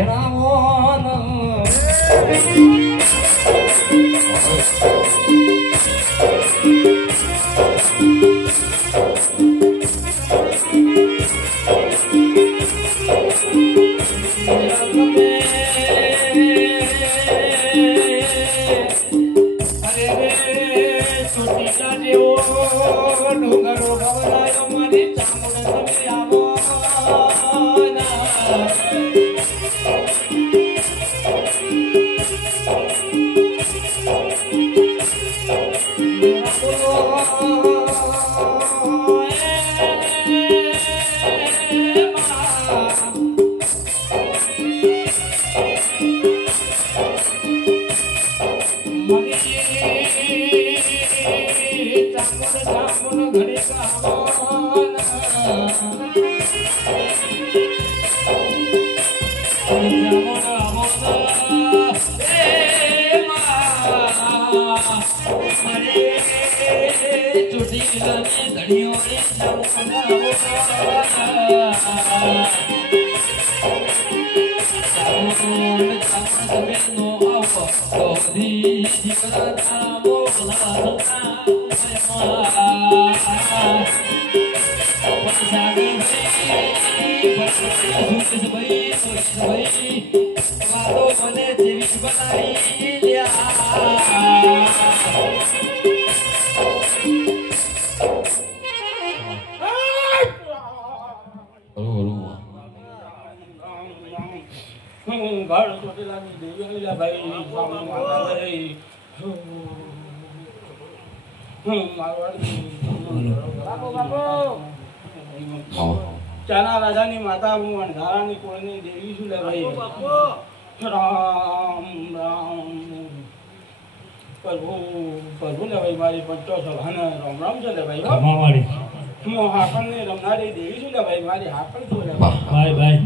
જણાવો ચાના રાજાની માતા હું અંધારાની કોળની દેવી છું લે ભાઈ રામ રામ પ્રભુ પ્રભુ લે ભાઈ મારી પંચો સભાને રામ રામ છે લે ભાઈ હું હાકણની રમનારી દેવી છું લે ભાઈ મારી હાકણ છું લે ભાઈ ભાઈ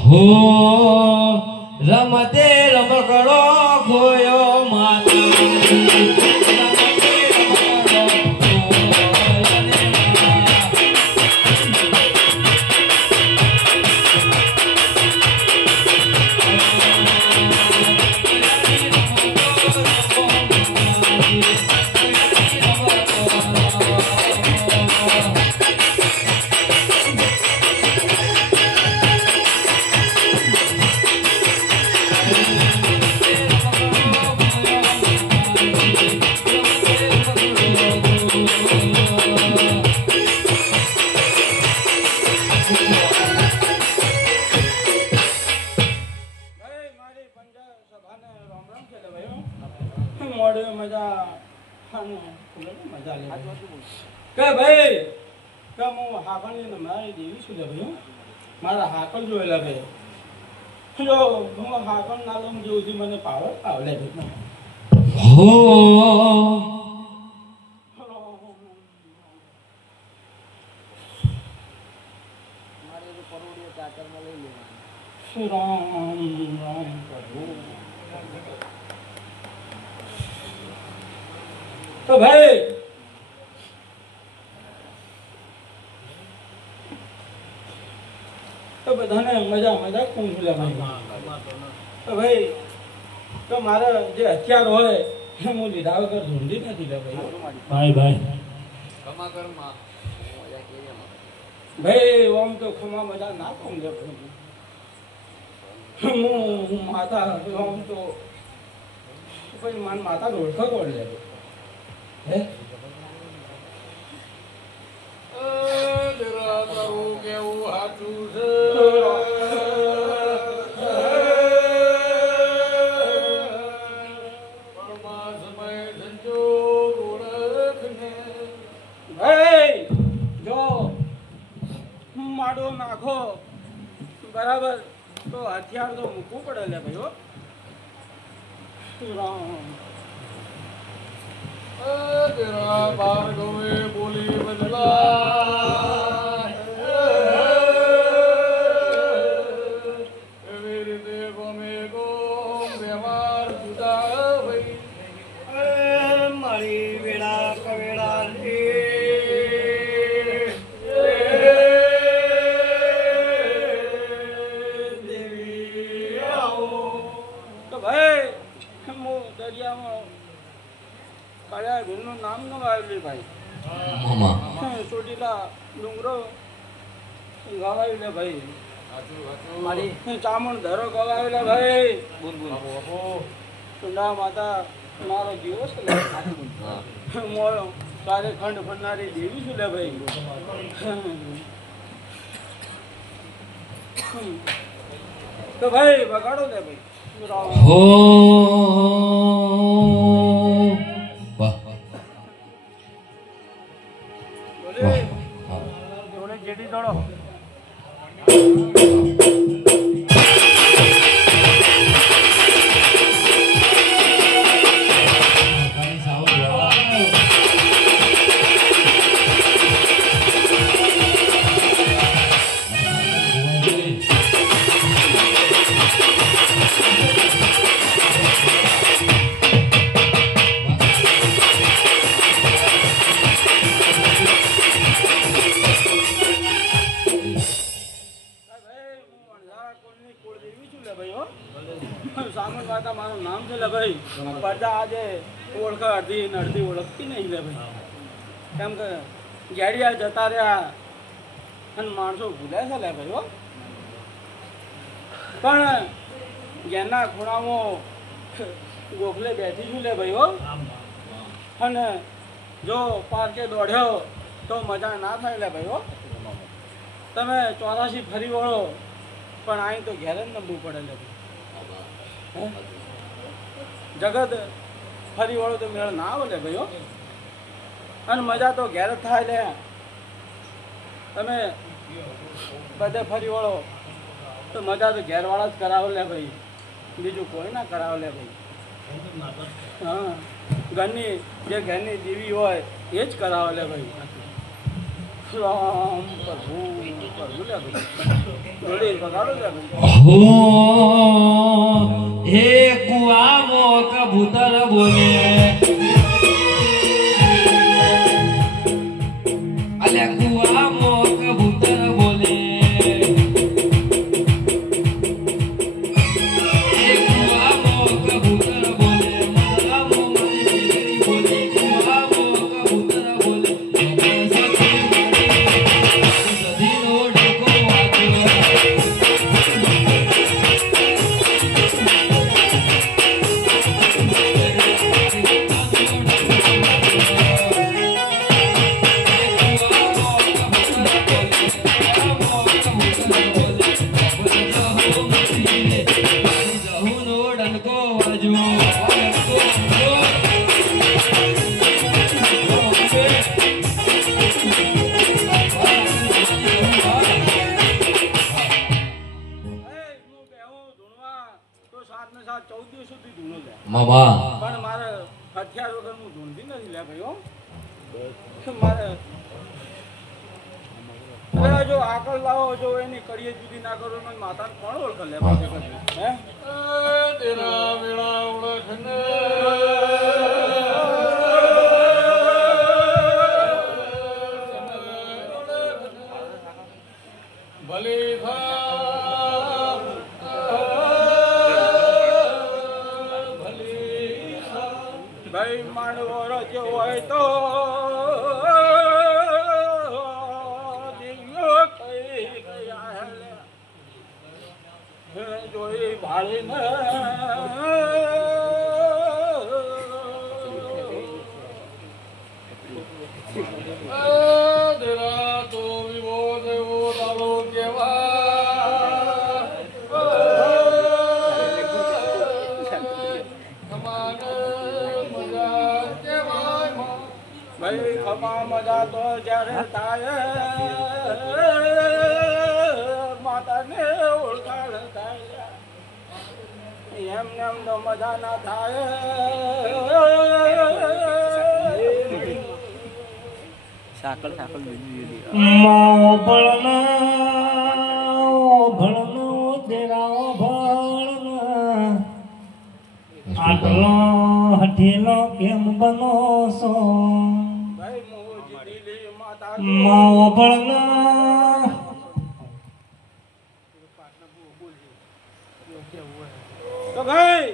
હો રમતે રમકડો ખોયો માતા મારા હાકલ જોયેલા ભાઈ જો હું હાકલ ના લઉં જોઉં મને પાવર પાવલે હો રામ રામ પ્રભુ તો ભાઈ તો બધાને મજા મજા કોણ ભૂલે ભાઈ તો ભાઈ તો મારે જે હથિયાર હોય હું લીધા વગર ઝૂંડી નથી લે ભાઈ ભાઈ ભાઈ ઓમ તો ખમા મજા ના કોણ લે હું માતા ઓમ તો કોઈ માન માતા ઓળખો કોણ લે હે કેવું હાથું છે જો માડો નાખો બરાબર તો હથિયાર તો મૂકવું પડે લે ભાઈ રામ તેરા ભાર્ગવે બોલી બદલા એવી રીતે ગમે ગોમ વ્યવહાર જુદા ભાઈ મારી વેળા કવેળા દેવી હું દરિયામાં કાળિયા ભીલનું નામ ગવાયેલું ભાઈ. ચોટીલા ડુંગરો ગવાયેલા ભાઈ. મારી ચામુંડ ધરો ગવાયેલા ભાઈ. સુંડા માતા મારો જીવો છે તારે ખંડ ફરનારી દેવી છું લે ભાઈ. તો ભાઈ બગાડો લે ભાઈ. હો વાહ બોલે જોડે જેડી દોડો. મારું નામ છે લે ભાઈ. પડદા આજે ઓળખ અડધી ને અડધી ઓળખતી નહીં લે ભાઈ. કેમ કે ઘેડિયા જતા રહ્યા અને માણસો ભૂલ્યા છે લે ભાઈ. હો પણ ઘેરના ખૂણામાં ગોખલે બેઠી છું લે ભાઈ. હો અને જો પાર્કે દોડ્યો તો મજા ના થાય લે ભાઈ. હો તમે 84 ફરી વળો પણ અહીં તો ઘેર જ નમવું પડે લે ભાઈ. જગત ફરી વળો તો મેળ ના આવે લે ભાઈ. હો અને મજા તો ઘેર જ થાય લે. તમે બધે ફરી વળો તો મજા તો ઘેરવાળા જ કરાવો લે ભાઈ. બીજું કોઈ ના કરાવો લે ભાઈ. હા ઘરની જે ઘરની દેવી હોય એ જ કરાવો લે ભાઈ. રામ પ્રભુ પ્રભુ લે ભાઈ. જોડી બગાડો લે ભાઈ. હો હે કુઆમો કબૂતર બોલે અલે કુઆમો કબૂતર બોલે હે કુઆમો કબૂતર બોલે મરામો મારી બોલે કુઆમો કબૂતર બોલે સદીનો ઢકો વાતો મામા પણ મારે હથિયાર વગર હું ઢૂંઢી નથી લે ભાઈ. હો મારે અરે જો આકલ લાવો જો એની કડીએ જુદી ના કરો ને માતાને કોણ ઓળખે લે ભાઈ. હે તેરા વેળા ઓળખને ભલે ભાઈ માંડવો રજો હોય તો દિવ્યો કઈ ગયા જોઈ ભાળીને દેરા તો વિવો દેવો દાડો કેવા ભાઈ ખમા મજા તો જ્યારે થાય માતાને ઓળખાણ થાય. એમને એમ તો મજા ના થાય. સાકળ સાકળ માઓ ભળનો દેરાઓ ભળના આટલો હઠેલો કેમ બનો છો માઓ ભળના તો ભાઈ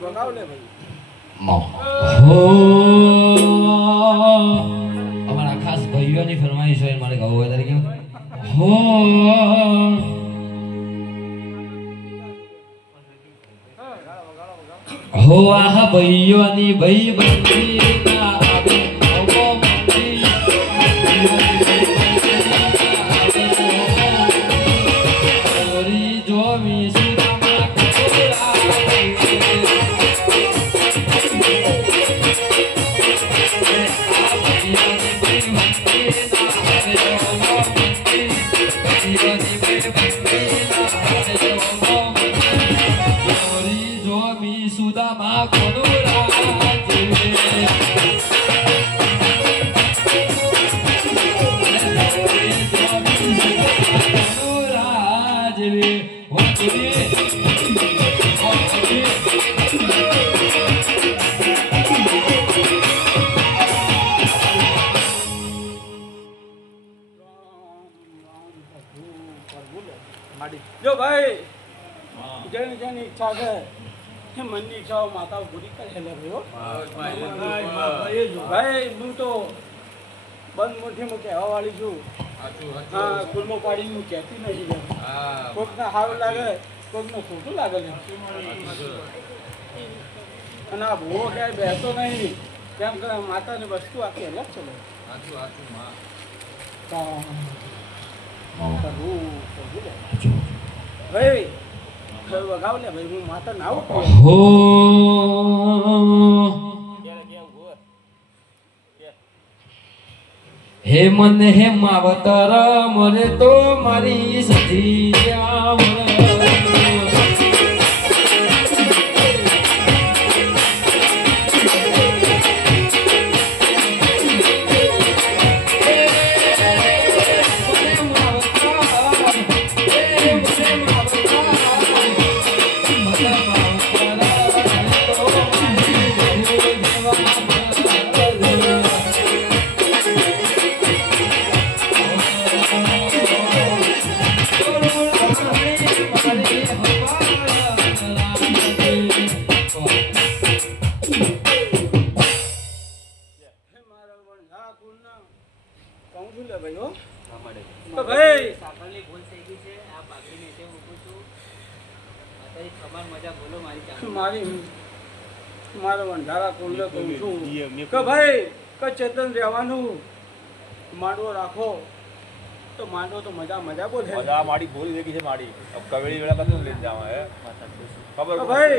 વગાવ લે ભાઈ અમારા ખાસ ભાઈઓની ફરમાઈશ હોય મારે ગાવું હોય તરીકે હો આહ ભાઈઓની ભાઈ બંધી ના આવે હો મંદી ઓરી જોવી સુદામા કોરા સુદામા કોનુરા જો ભાઈ જેની જેની ઈચ્છા છે એ મનની ઈચ્છાઓ માતાઓ પૂરી કરે ભાઈ હું તો બંધ મુઠ્ઠીમાં કહેવા વાળી છું હા ગુલમો પાડી હું કહેતી નથી કોકને સારું લાગે કોકને ખોટું લાગે છે અને આ ભૂવો ક્યાંય બેસતો નહીં કેમ કે માતાની વસ્તુ આખી અલગ છે ભાઈ વગાવ લે ભાઈ હું માતા ના હે મન હે માવતર મરે તો મારી સધી મારા વંધારા કુંડલે કહું છું કે ભાઈ કે ચેતન રહેવાનું માંડવો રાખો તો માંડવો તો મજા મજા બોલે મજા માડી બોલી દેખી છે માડી अब कवेड़ी वेला कदम ले जावा है खबर भाई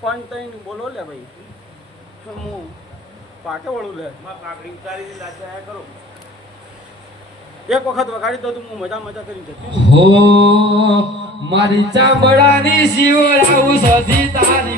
पांच टाइम बोलो ले भाई હું પાટે વળું લે માં પાકડી ઉતારી લાચાયા કરો એક વખત વગાડી દો તો હું મજા મજા કરી જતી હો મારી ચામડાની શિવરાવું સધી તારી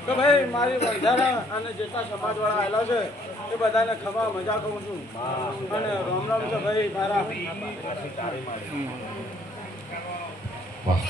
તો ભાઈ મારી બંધારા અને જેટલા સમાજવાળા આવેલા છે એ બધાને ખમા મજા કહું છું અને રામ રામ છે ભાઈ મારા વાહ